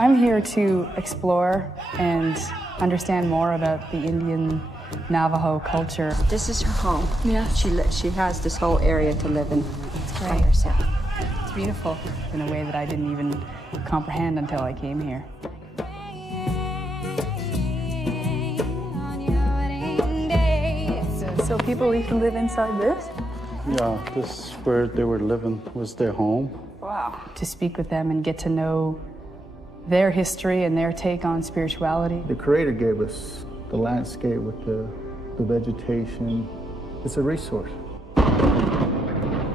I'm here to explore and understand more about the Indian Navajo culture. This is her home. Yeah. She has this whole area to live in by herself. It's beautiful in a way that I didn't even comprehend until I came here. So people even live inside this? Yeah, this is where they were living, was their home. Wow. To speak with them and get to know their history and their take on spirituality. The Creator gave us the landscape with the vegetation. It's a resource.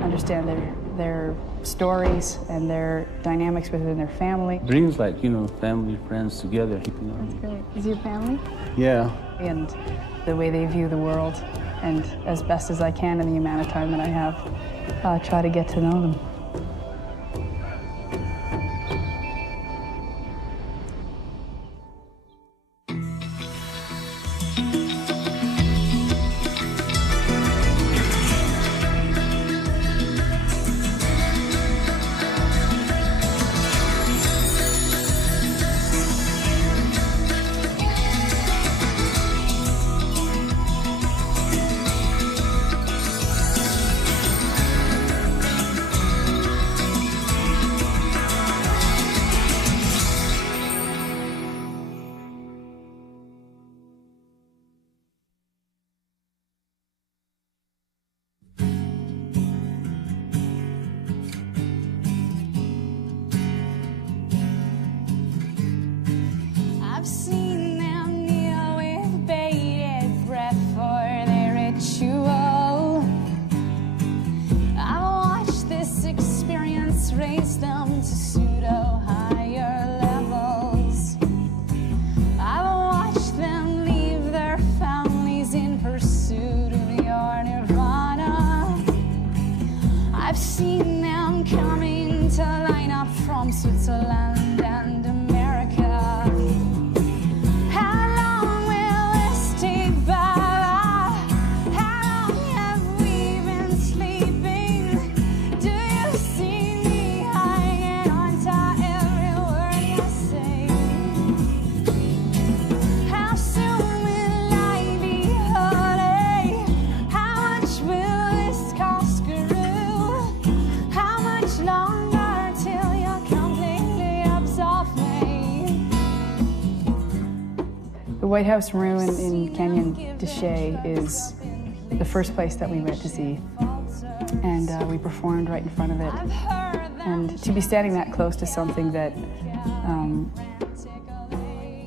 Understand their stories and their dynamics within their family. Brings, like, you know, family, friends together. You know. That's great. Is your family? Yeah. And the way they view the world. And as best as I can in the amount of time that I have, try to get to know them. I've seen them kneel with bated breath for their ritual. I've watched this experience raise them to pseudo higher levels. I've watched them leave their families in pursuit of your nirvana. I've seen them coming to line up from Switzerland and America. The White House ruin in Canyon de Chelly is the first place that we went to see, and we performed right in front of it. And to be standing that close to something that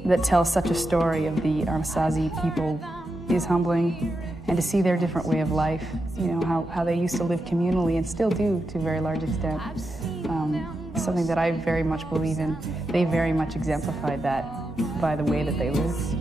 that tells such a story of the Anasazi people is humbling, and to see their different way of life, you know, how they used to live communally and still do to a very large extent, something that I very much believe in. They very much exemplified that by the way that they live.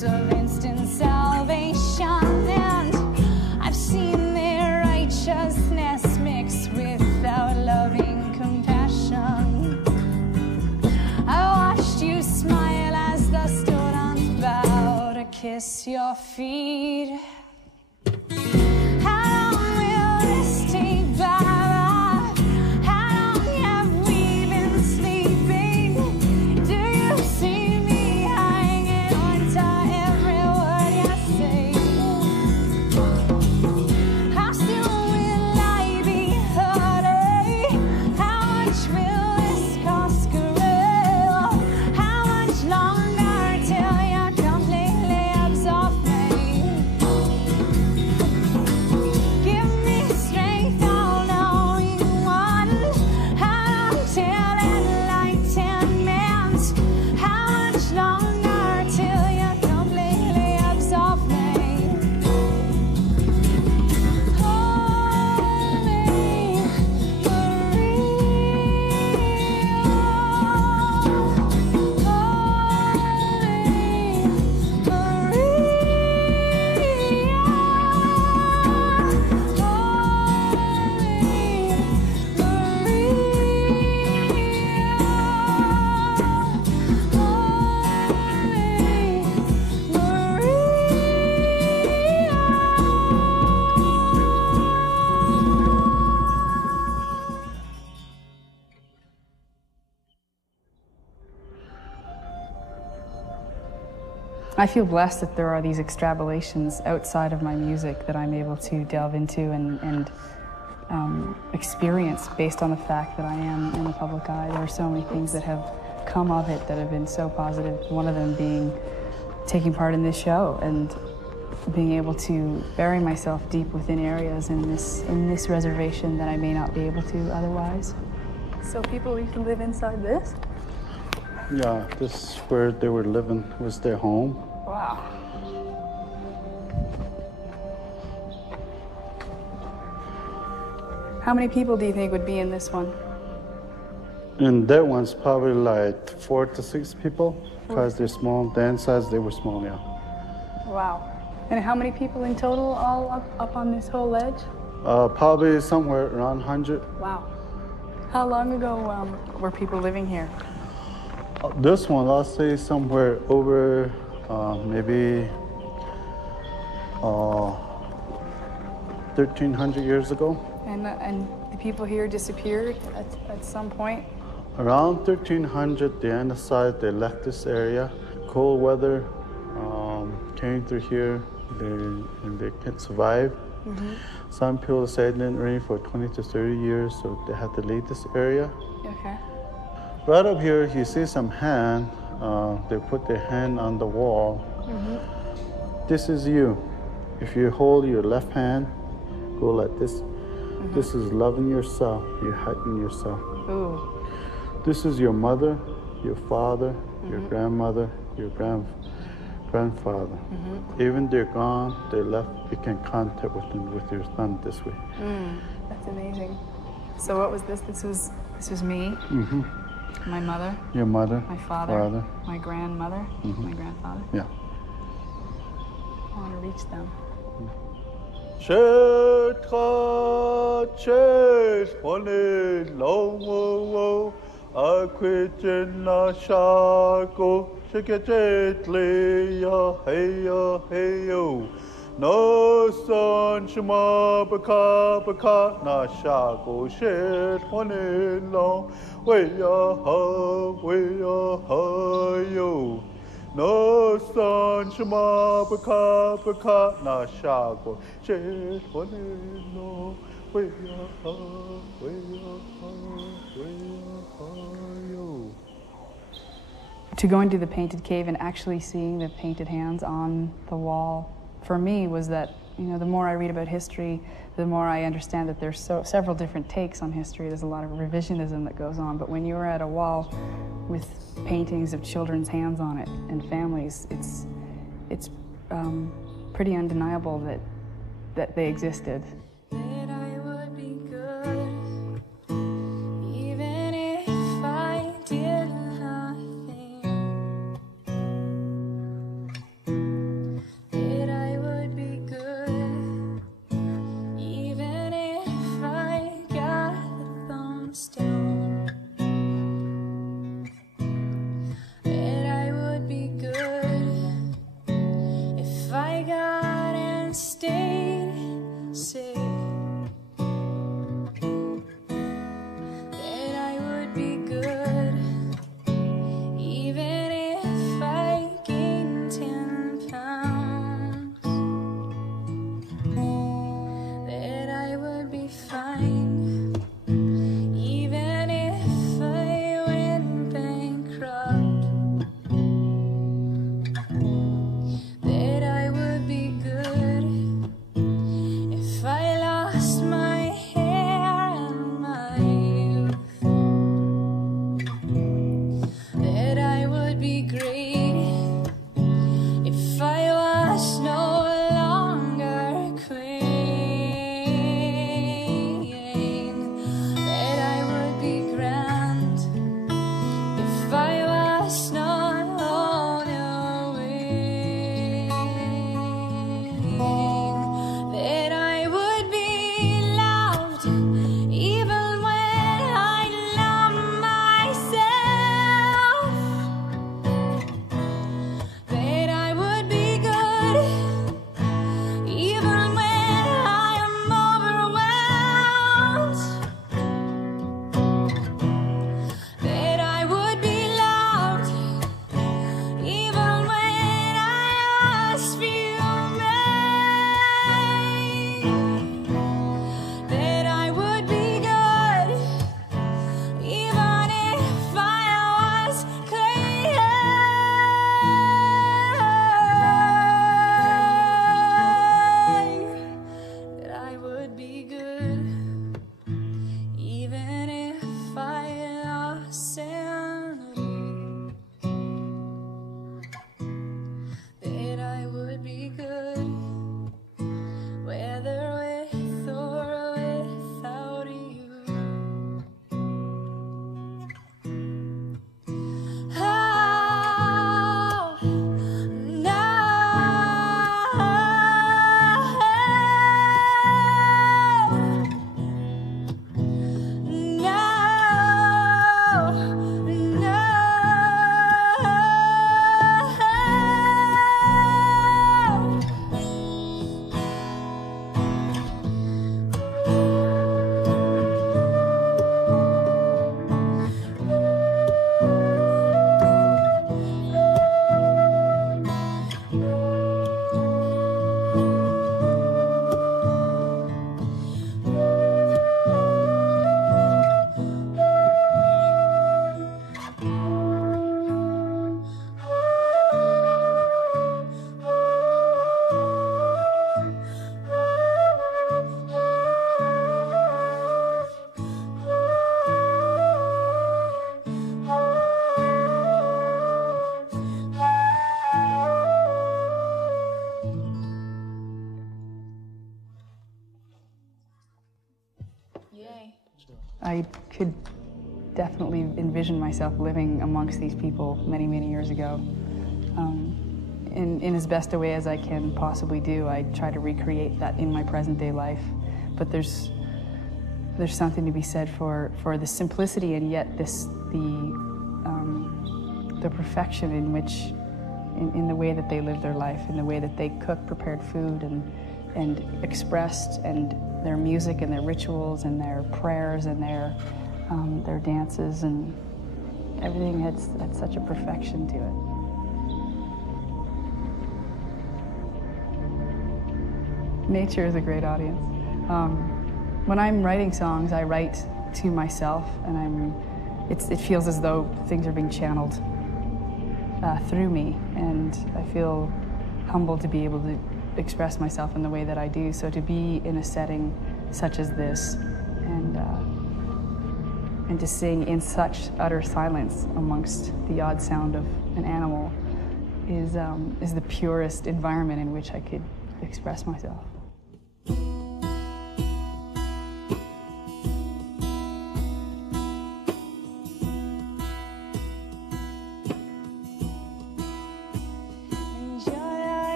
Of instant salvation, and I've seen their righteousness mixed without loving compassion. I watched you smile as the student bowed to kiss your feet. How long will this take, Baba? How long have we been sleeping? Do you see me hanging on to every word you say? How soon will I be hurting? How much will this cost, girl? I feel blessed that there are these extrapolations outside of my music that I'm able to delve into and experience based on the fact that I am in the public eye. There are so many things that have come of it that have been so positive. One of them being taking part in this show and being able to bury myself deep within areas in this reservation that I may not be able to otherwise. So people used to live inside this? Yeah, this is where they were living, was their home. Wow. How many people do you think would be in this one? And that one's probably like 4 to 6 people, because they're small. The insides, they were small, yeah. Wow. And how many people in total all up on this whole ledge? Probably somewhere around 100. Wow. How long ago were people living here? This one, I'll say somewhere over maybe 1,300 years ago. And the people here disappeared at some point? Around 1300, the Andesite, they left this area. Cold weather came through here, and they can't survive. Mm-hmm. Some people say it didn't rain for 20 to 30 years, so they had to leave this area. Okay. Right up here, you see some hand. They put their hand on the wall. Mm-hmm. This is you. If you hold your left hand, go like this. Mm-hmm. This is loving yourself. You're hugging yourself. Ooh. This is your mother, your father, Mm-hmm. your grandmother, your grandfather. Mm-hmm. Even they're gone, they left, you can contact with them with your thumb this way. That's amazing. So what was this? This was me, Mm-hmm. my mother, Your mother, my father, my grandmother, my grandfather. Yeah. I want to reach them. No son shema baka baka na shago shet honin long we ya ha yo. No son shema baka baka na shago shet honin long we ya ha yo. To go into the painted cave and actually seeing the painted hands on the wall, for me, was that, you know, the more I read about history, the more I understand that there's several different takes on history. There's a lot of revisionism that goes on, but when you're at a wall with paintings of children's hands on it and families, it's pretty undeniable that they existed. That I would be good, even if I did nothing. That I would be good, even if I got the thumbs down. That I would be good if I got and stayed safe. I could definitely envision myself living amongst these people many, many years ago. In as best a way as I can possibly do, I try to recreate that in my present-day life. But there's something to be said for the simplicity and yet the perfection in which, in the way that they live their life, in the way that they cook prepared food and expressed, and their music and their rituals and their prayers and their dances, and everything had such a perfection to it. Nature is a great audience. When I'm writing songs, I write to myself, and it feels as though things are being channeled through me, and I feel humbled to be able to express myself in the way that I do. So to be in a setting such as this, and to sing in such utter silence amongst the odd sound of an animal is the purest environment in which I could express myself.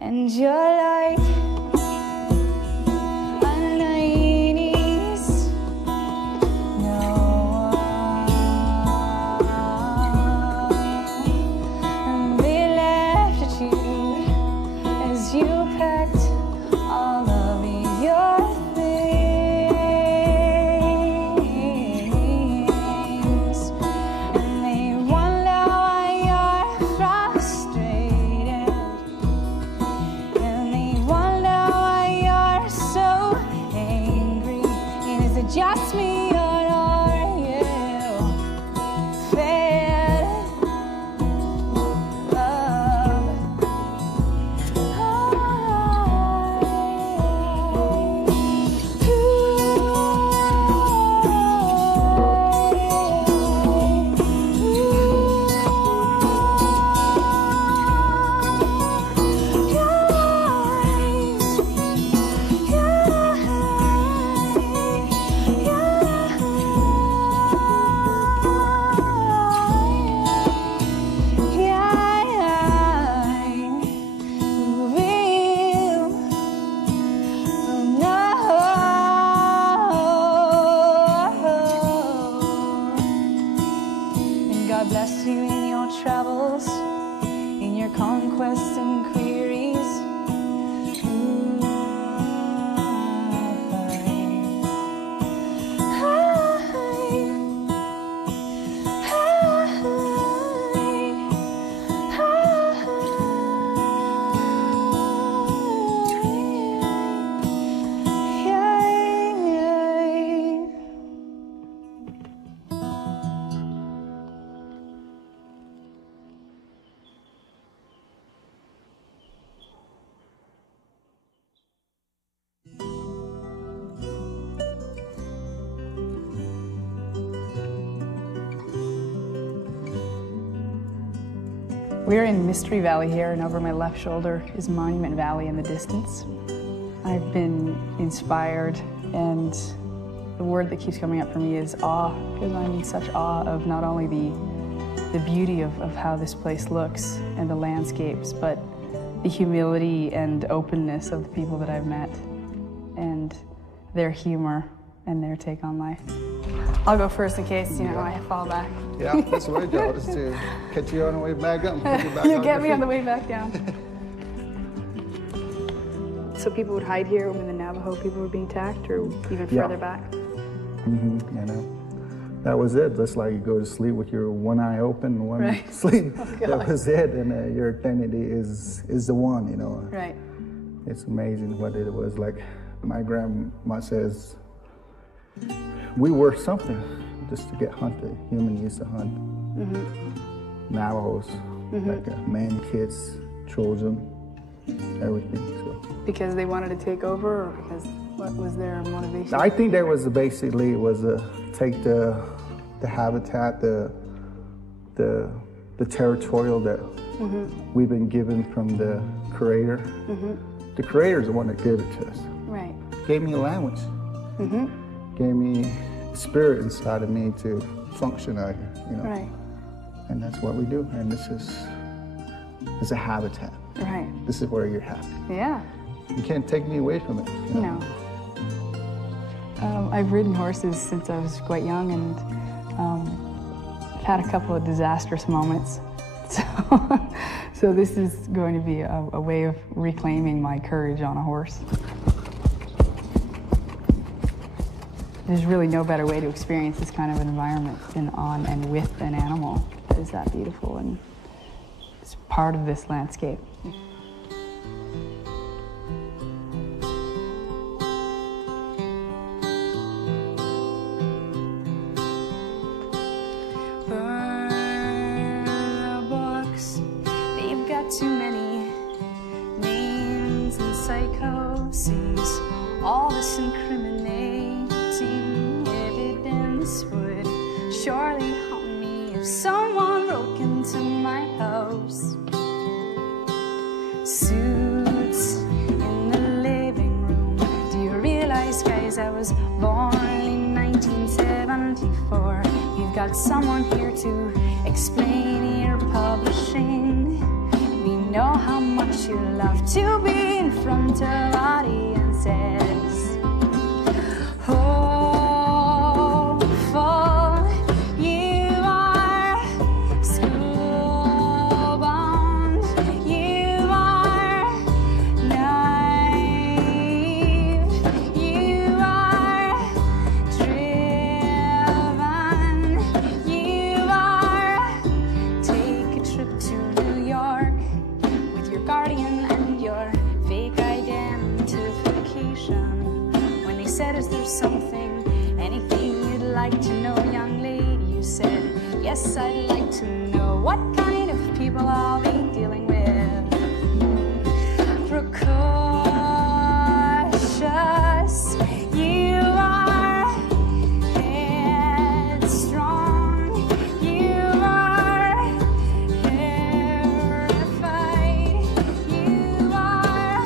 And you're like Alanis, no one. And they laughed at you as you packed all of your things, and they wonder why you're frustrated. And they wonder requests and queries. We're in Mystery Valley here, and over my left shoulder is Monument Valley in the distance. I've been inspired, and the word that keeps coming up for me is awe, because I'm in such awe of not only the beauty of how this place looks and the landscapes, but the humility and openness of the people that I've met, and their humor and their take on life. I'll go first in case, I fall back. Yeah, that's my job, is to catch you on the way back up and put you back You on get your me on feet. the way back down. So people would hide here when the Navajo people were being attacked, or even further back? That was it. That's like you go to sleep with your one eye open, one Right. sleep. Oh, That was it, and your identity is the one, Right. It's amazing what it was. Like my grandma says, we were something just to get hunted. Human used to hunt. Navajos, like men, kids, children, everything. So Because they wanted to take over, or because what was their motivation? I think there was basically take the habitat, the territorial that we've been given from the Creator. The Creator is the one that gave it to us. Right. Gave me a language. Gave me spirit inside of me to function out here, Right. And that's what we do. And this is a habitat. Right. This is where you're happy. Yeah. You can't take me away from it. No. I've ridden horses since I was quite young, and I've had a couple of disastrous moments. So this is going to be a way of reclaiming my courage on a horse. There's really no better way to experience this kind of an environment than on and with an animal that is that beautiful and is part of this landscape. Burn the books, they've got too many names and psychoses. All this incriminating evidence would surely haunt me if someone broke into my house. Suits in the living room. Do you realize, guys, I was born in 1974. You've got someone here to explain your publishing. We know how much you love to be in front of audiences. Hopeful, you are school-bound. You are naive. You are driven. You are take a trip to New York with your guardian and your fake identification. When they said, is there something, anything you'd like to know, young lady? You said, yes, I'd like to know what kind of people I'll be dealing with. Precocious, you are headstrong. You are terrified. You are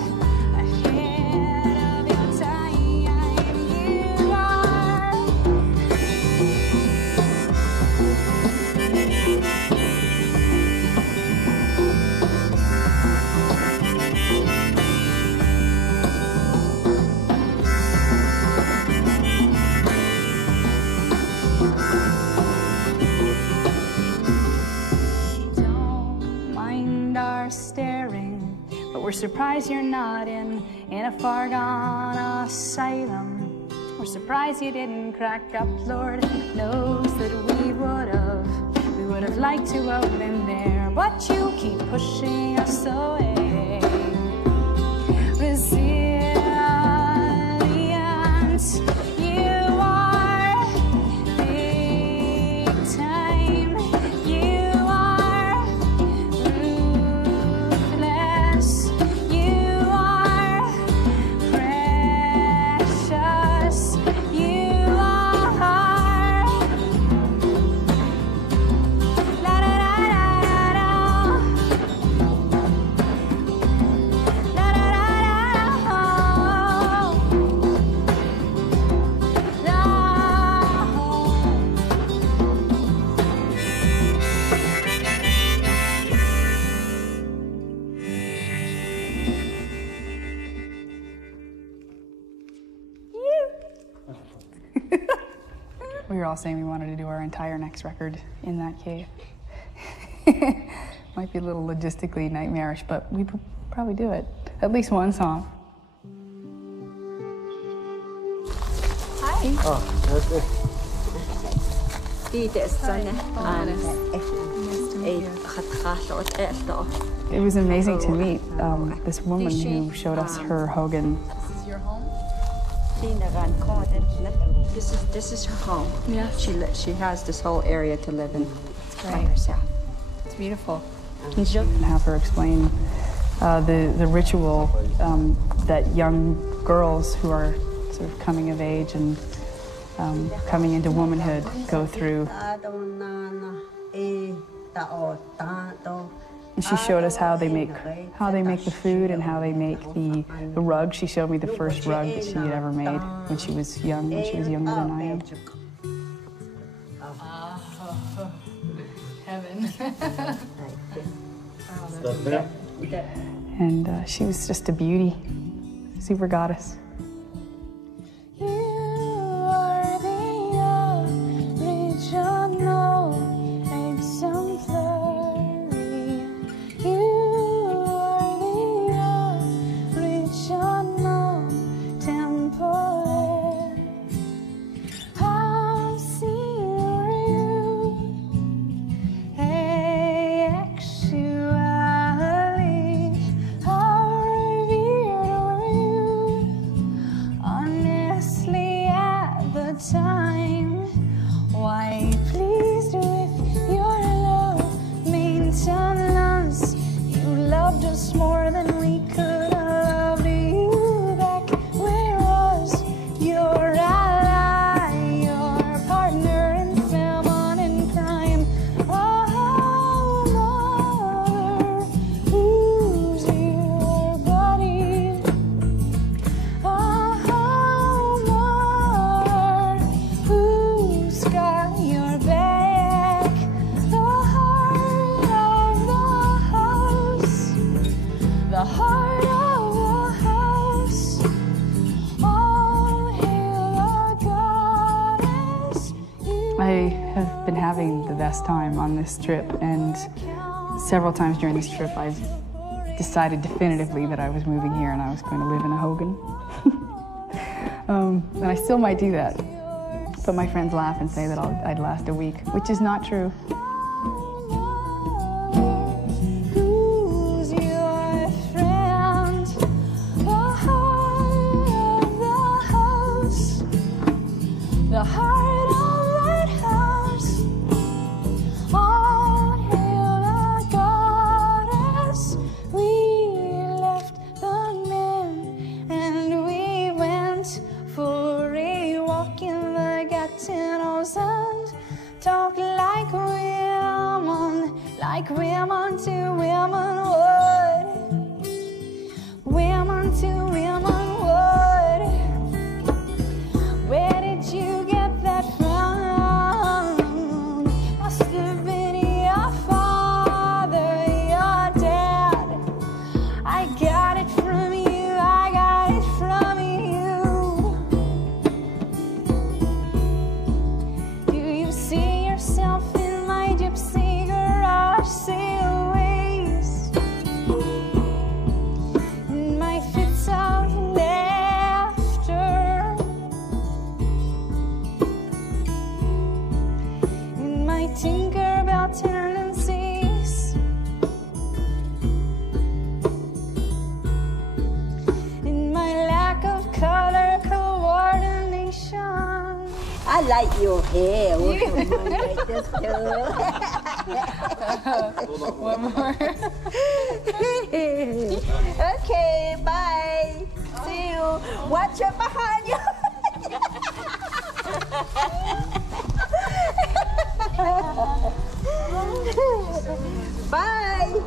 ahead of your time. You are. are staring, but we're surprised you're not in a far-gone asylum. We're surprised you didn't crack up, Lord knows that we would have liked to have been there, but you keep pushing us away. Resilient, you are big time, you are ruthless, you are precious, you are la da da da da la da da We were all saying we wanted to do our entire next record in that cave. Might be a little logistically nightmarish, but we would probably do it. At least one song. Hi. Oh, that's it. It was amazing to meet this woman who showed us her hogan. This is your home? This is her home. Yeah. She has this whole area to live in by great. herself. It's beautiful. And have her explain the ritual that young girls who are sort of coming of age and coming into womanhood go through. And she showed us how they make the food and how they make the rug. She showed me the first rug that she had ever made when she was young, when she was younger than I am. Heaven. And she was just a beauty, super goddess. You are the original exemplary. You are the original template. How seen you? Actually, how revered were you? Honestly, at the time, why pleased with your love maintenance? You loved us more than we could have loved you back. Where was your ally, your partner in feminine crime? Oh, mother, who's your body? Oh, mother, who's got your back? The heart of the house, the heart of the house. All hail the goddess. I have been having the best time on this trip, and several times during this trip I've decided definitively that I was moving here and I was going to live in a hogan. And I still might do that, but my friends laugh and say that I'd last a week, which is not true. Who's your friend? The heart of the house, the heart of that house. All hail the goddess. We left the men and we went for a walk in the Gatineaus and talked like we like your hair. Like this One more. Okay, bye. See you. Watch it behind you. Bye.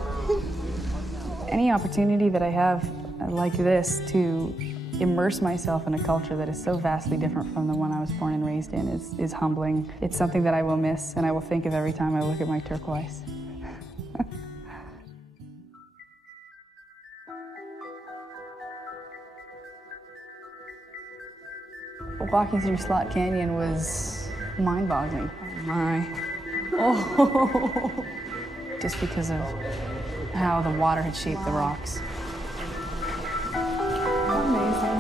Any opportunity that I have like this to immerse myself in a culture that is so vastly different from the one I was born and raised in is humbling. It's something that I will miss and I will think of every time I look at my turquoise. Walking through Slot Canyon was mind-boggling. Oh my. Oh. Just because of how the water had shaped the rocks. Amazing.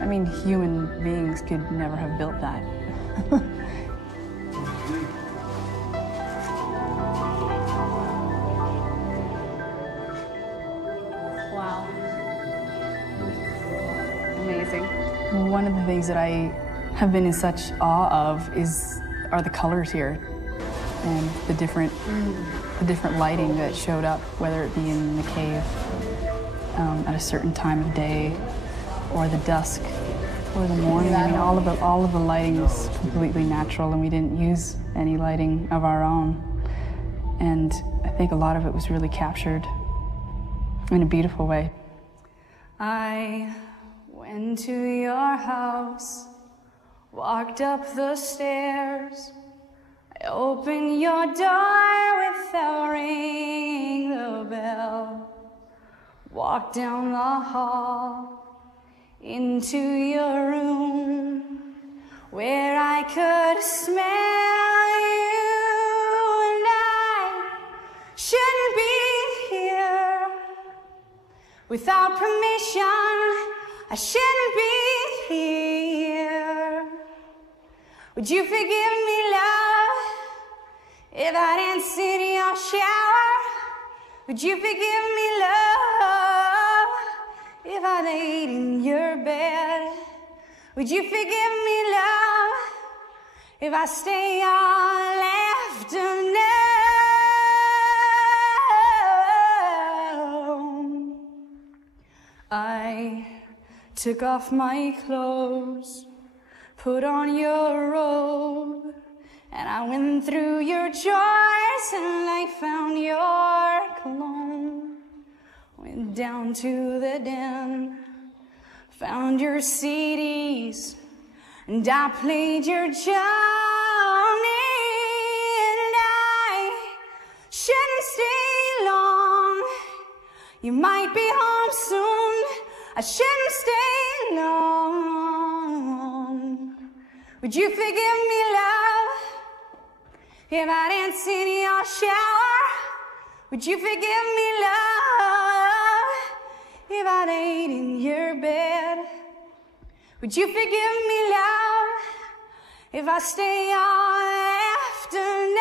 I mean, human beings could never have built that. Wow. Amazing. One of the things that I have been in such awe of are the colors here and the different lighting that showed up, whether it be in the cave at a certain time of day, or the dusk, or the morning. I mean, all of the lighting was completely natural, and we didn't use any lighting of our own. And I think a lot of it was really captured in a beautiful way. I went to your house, walked up the stairs. I opened your door without ringing the bell. Walked down the hall into your room where I could smell you, and I shouldn't be here without permission. I shouldn't be here. Would you forgive me, love, if I didn't sit in your shower? Would you forgive me, love, if I laid in your bed? Would you forgive me, love, if I stay all afternoon? I took off my clothes, put on your robe, and I went through your drawers and I found your cologne. Went down to the den, found your CDs, and I played your Johnny, and I shouldn't stay long. You might be home soon. I shouldn't stay long. Would you forgive me, love, if I didn't sit in your shower? Would you forgive me, love, if I laid in your bed? Would you forgive me, love, if I stay all afternoon?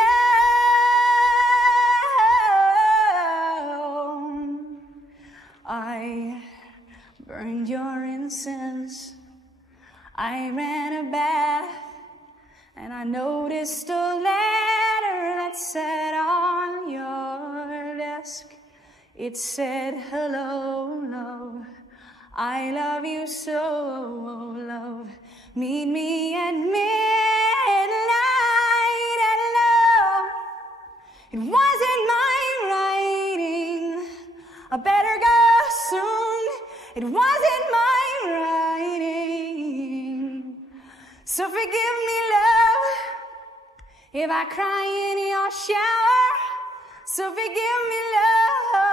I burned your incense, I ran a bath, and I noticed a letter that sat on your desk. It said, hello, love, I love you so, love. Meet me at midnight, and love, it wasn't my writing. I better go soon. It wasn't my writing. So forgive me, love, if I cry in your shower. So forgive me, love,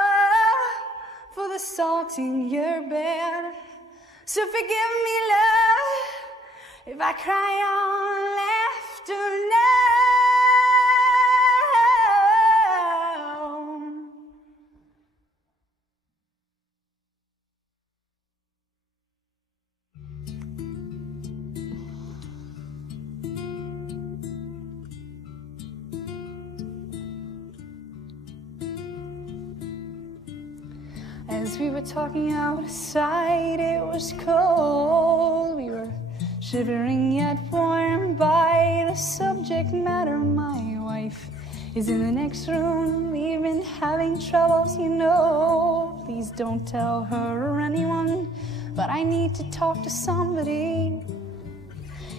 for the salt in your bed. So forgive me, love, if I cry all afternoon. As we were talking outside, it was cold. We were shivering yet warm by the subject matter. My wife is in the next room. We've been having troubles, you know. Please don't tell her or anyone, but I need to talk to somebody.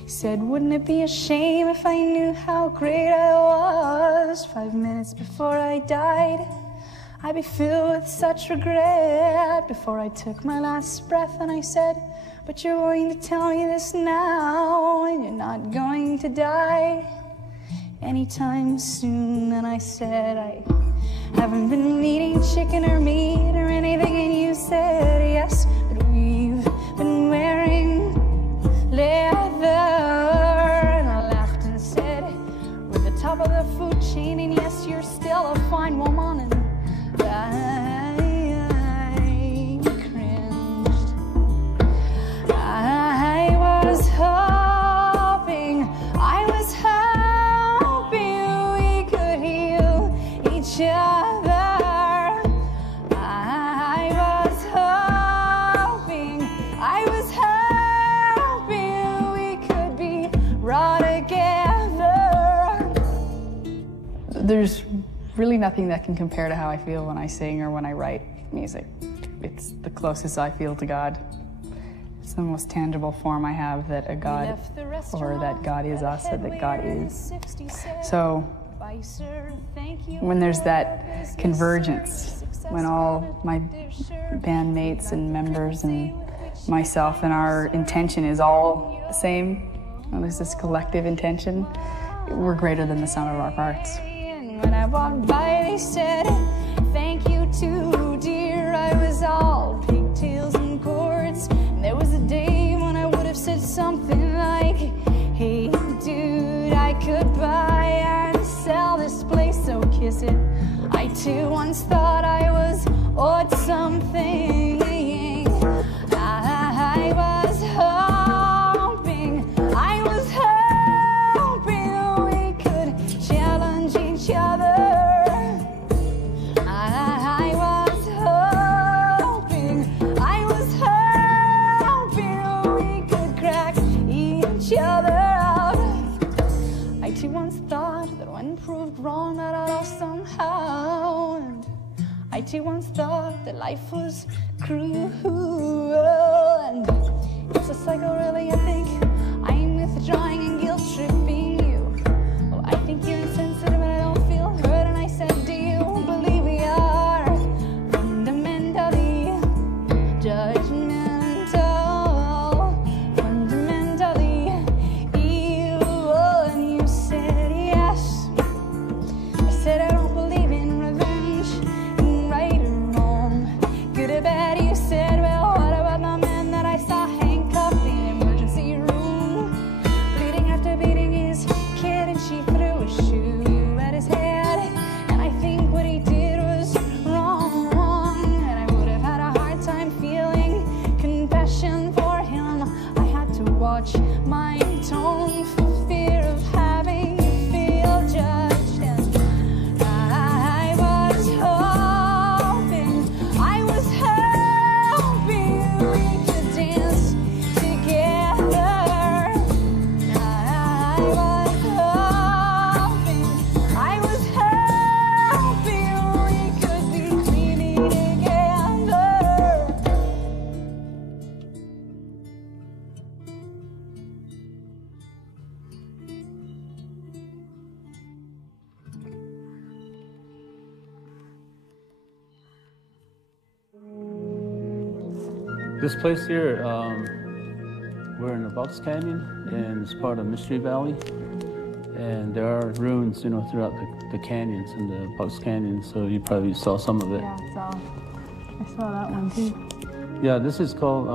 He said, wouldn't it be a shame if I knew how great I was? 5 minutes before I died, I'd be filled with such regret. Before I took my last breath, and I said, but you're going to tell me this now, and you're not going to die anytime soon. And I said, I haven't been eating chicken or meat or anything. And you said, yes, but we've been wearing leather. And I laughed and said, we're the top of the food chain, and yes, you're still a fine woman. And I cringed. I was hoping we could heal each other. I was hoping we could be brought together. There's really nothing that can compare to how I feel when I sing or when I write music. It's the closest I feel to God. It's the most tangible form I have that a God, or that God is us, or that God is. So when there's that convergence, when all my bandmates and members and myself and our intention is all the same, and there's this collective intention, we're greater than the sum of our parts. When I walked by, they said, thank you too, dear. I was all pigtails and cords. And there was a day when I would have said something like, hey, dude, I could buy and sell this place, so kiss it. I too once thought I was owed something. I was hoping we could challenge each other. I was hoping we could crack each other out. I too once thought that when proved wrong that I lost somehow. And I too once thought that life was cruel. And it's a cycle, really, I think. I'm withdrawing and guilt-tripping you. Well, I think you're insensitive and I don't feel hurt. And I said, do you believe we are fundamentally judgmental, fundamentally evil? And you said yes. I said, I don't believe in revenge, in right or wrong, good or bad. You said, well, what about the man that I saw handcuffed in an emergency room, bleeding after beating his kid, and she threw a shoe at his head? And I think what he did was wrong, and I would have had a hard time feeling compassion for him. I had to watch my tone for fear of having you feel judged. And I was hoping we could dance together. I was hoping we could be creamy together. This place here, we're in the Box Canyon, and it's part of Mystery Valley. And there are ruins, you know, throughout the canyons in the Box Canyon, so you probably saw some of it. Yeah, I saw that one too. Yeah, this is called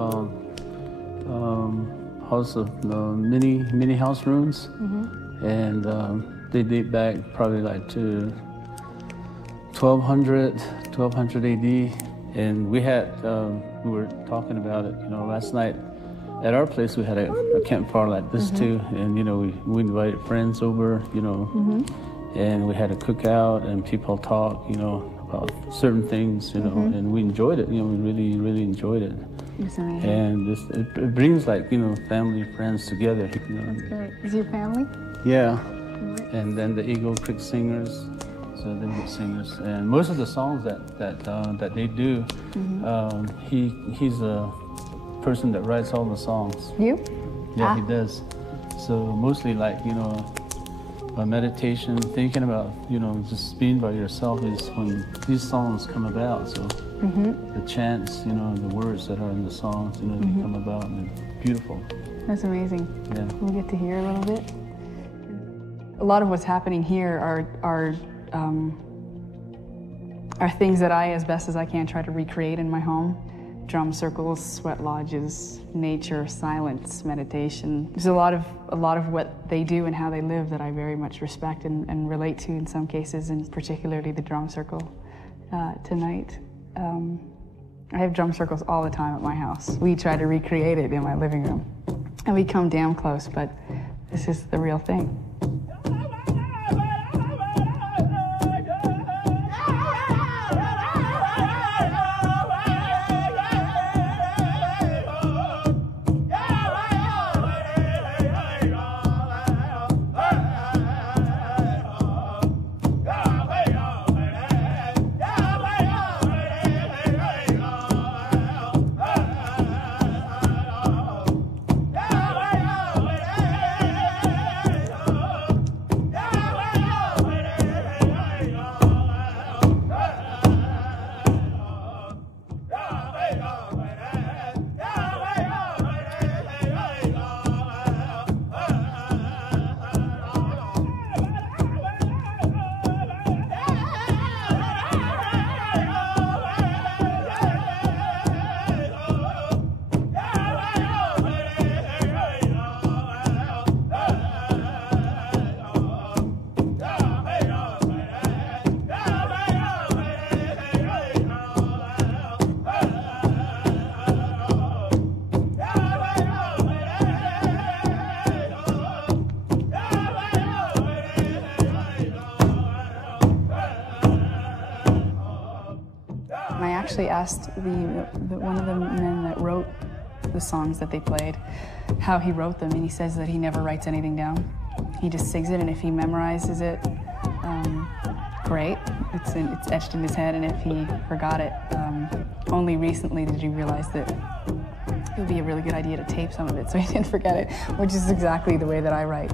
House of Mini House Ruins. And they date back probably like to 1200 AD. And we had, we were talking about it, you know, last night at our place. We had a campfire like this too. And, you know, we invited friends over, you know, and we had a cookout and people talk, you know, about certain things, you know, and we enjoyed it. You know, we really, really enjoyed it. It's amazing. And it brings, like, you know, family, friends together. You know. That's great. Is your family? Yeah. And then the Eagle Creek Singers, so they're good singers. And most of the songs that they do, he's a person that writes all the songs. You? Yeah, he does. So mostly, like, you know, meditation, thinking about, you know, just being by yourself is when these songs come about. So the chants, you know, the words that are in the songs, you know, they come about, and it's beautiful. That's amazing. Yeah. We'll get to hear a little bit. A lot of what's happening here are things that I, as best as I can, try to recreate in my home. Drum circles, sweat lodges, nature, silence, meditation. There's a lot of what they do and how they live that I very much respect and relate to in some cases, and particularly the drum circle tonight. I have drum circles all the time at my house. We try to recreate it in my living room, and we come damn close, but this is the real thing. I asked one of the men that wrote the songs that they played how he wrote them, and he says that he never writes anything down. He just sings it, and if he memorizes it, great. It's etched in his head, and if he forgot it, only recently did he realize that it would be a really good idea to tape some of it so he didn't forget it, which is exactly the way that I write.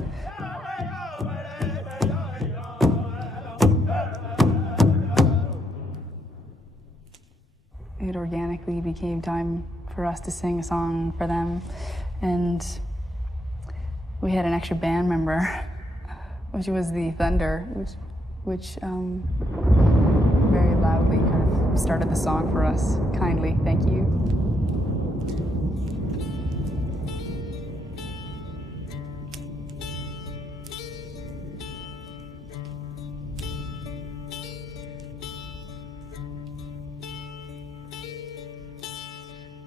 It organically became time for us to sing a song for them, and we had an extra band member, which was the Thunder, which very loudly kind of started the song for us. Kindly, thank you.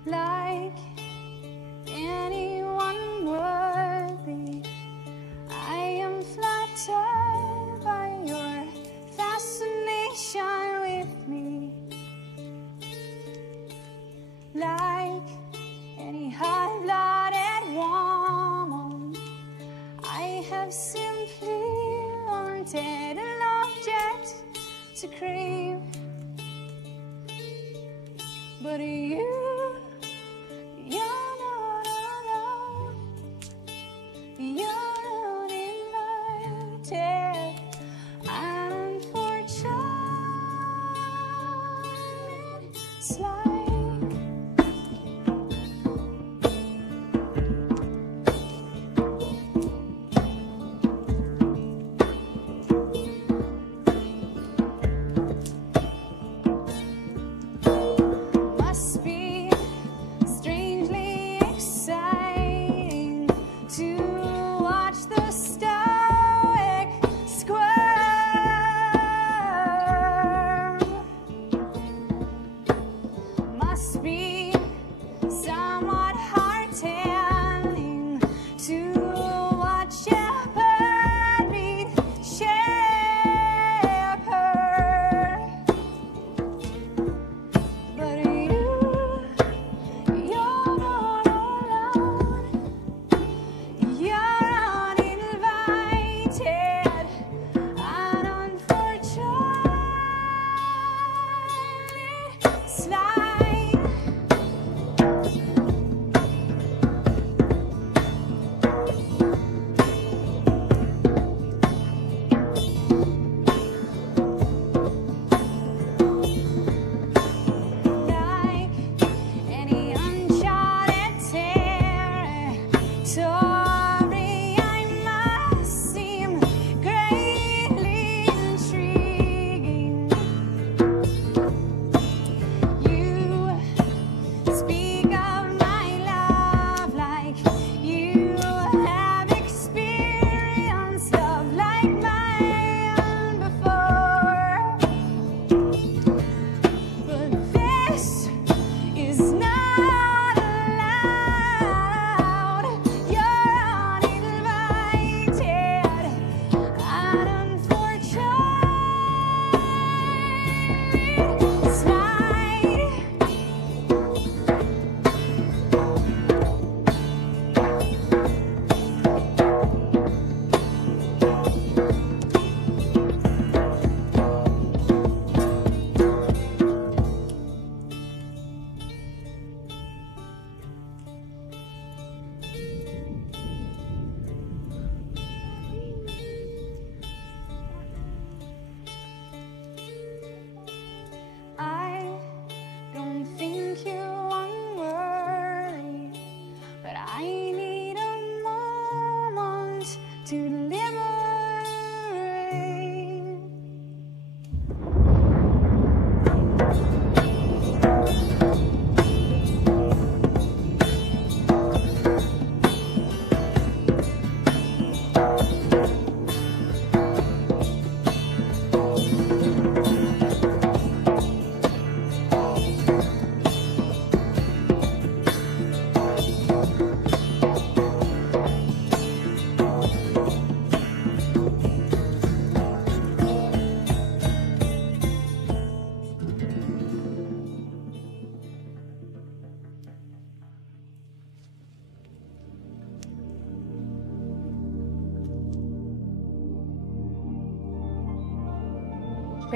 Like anyone worthy, I am flattered by your fascination with me. Like any hot-blooded woman, I have simply wanted an object to crave. But you're not alone, you're not invited, and unfortunate slide. Must be strangely exciting to watch the stoic squirm.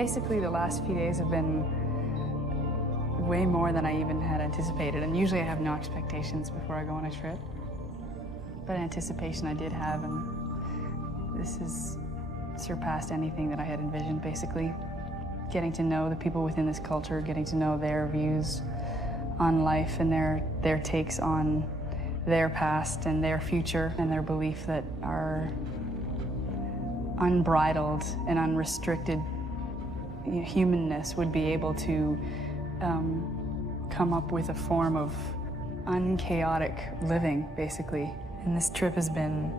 Basically, the last few days have been way more than I even had anticipated, and usually I have no expectations before I go on a trip. But anticipation I did have, and this has surpassed anything that I had envisioned, basically. Getting to know the people within this culture, getting to know their views on life and their takes on their past and their future, and their belief that our unbridled and unrestricted humanness would be able to come up with a form of unchaotic living, basically. And this trip has been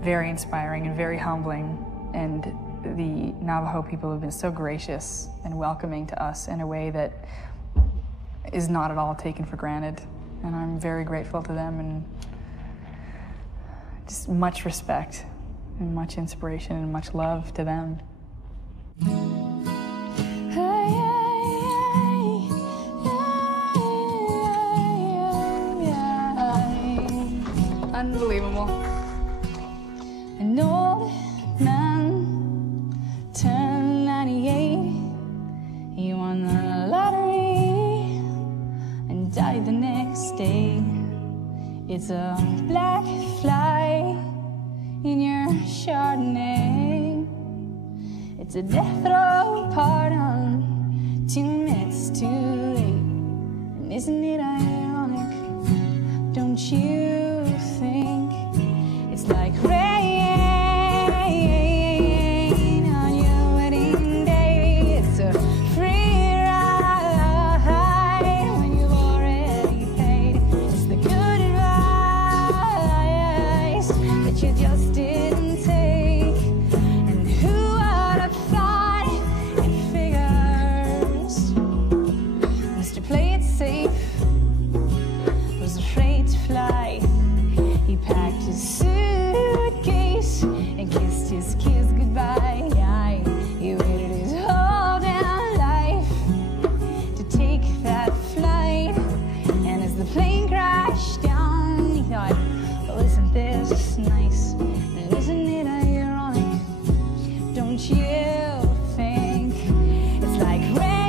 very inspiring and very humbling, and the Navajo people have been so gracious and welcoming to us in a way that is not at all taken for granted. And I'm very grateful to them, and just much respect and much inspiration and much love to them. Unbelievable. An old man turned 98. He won the lottery and died the next day. It's a black fly in your Chardonnay. It's a death row pardon, 2 minutes too late. And isn't it ironic? Don't you think it's like rain on your wedding day? It's a free ride when you've already paid. It's the good advice that you just didn't take. And who would have thought it figures? Mr. Play It Safe was afraid to fly. He packed his suitcase and kissed his kids goodbye. He waited his whole damn life to take that flight. And as the plane crashed down, he thought, well, isn't this nice? And isn't it ironic? Don't you think it's like rain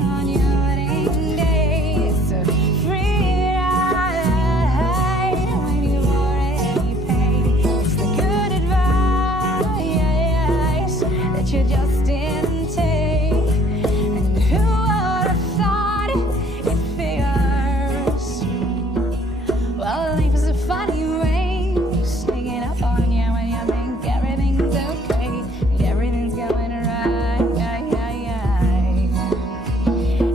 on your wedding day? It's a free ride when you've already paid. It's the good advice that you just didn't take. And who would have thought it figures? Well, life is a funny way of sneaking up on you when you think everything's okay and everything's going right.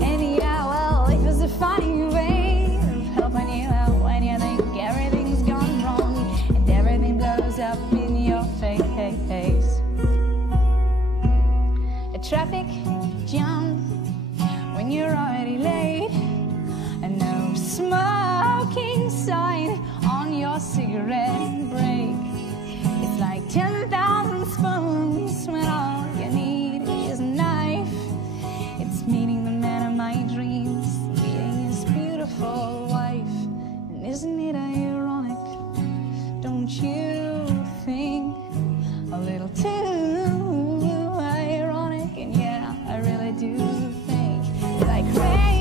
And yeah, well, life is a funny way of helping you out when you think everything's gone wrong and everything blows up in your face. A traffic jam when you're already late, and no smoking sign on your cigarette break. It's like 10,000 spoons when all you need is a knife. It's meeting the man of my dreams, meeting his beautiful wife. And isn't it ironic? Don't you think a little too ironic? And yeah, I really do think it's like rain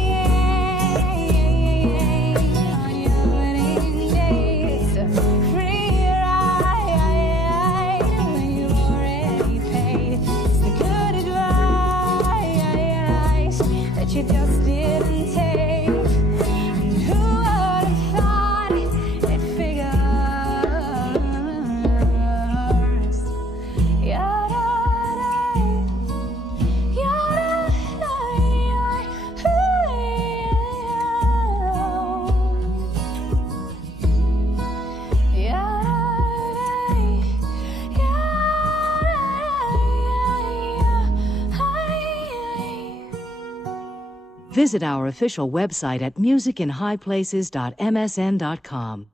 on your wedding day. It's a free ride when you've already paid. It's the good advice that you just didn't take. And who would have thought it figures? Visit our official website at musicinhighplaces.msn.com.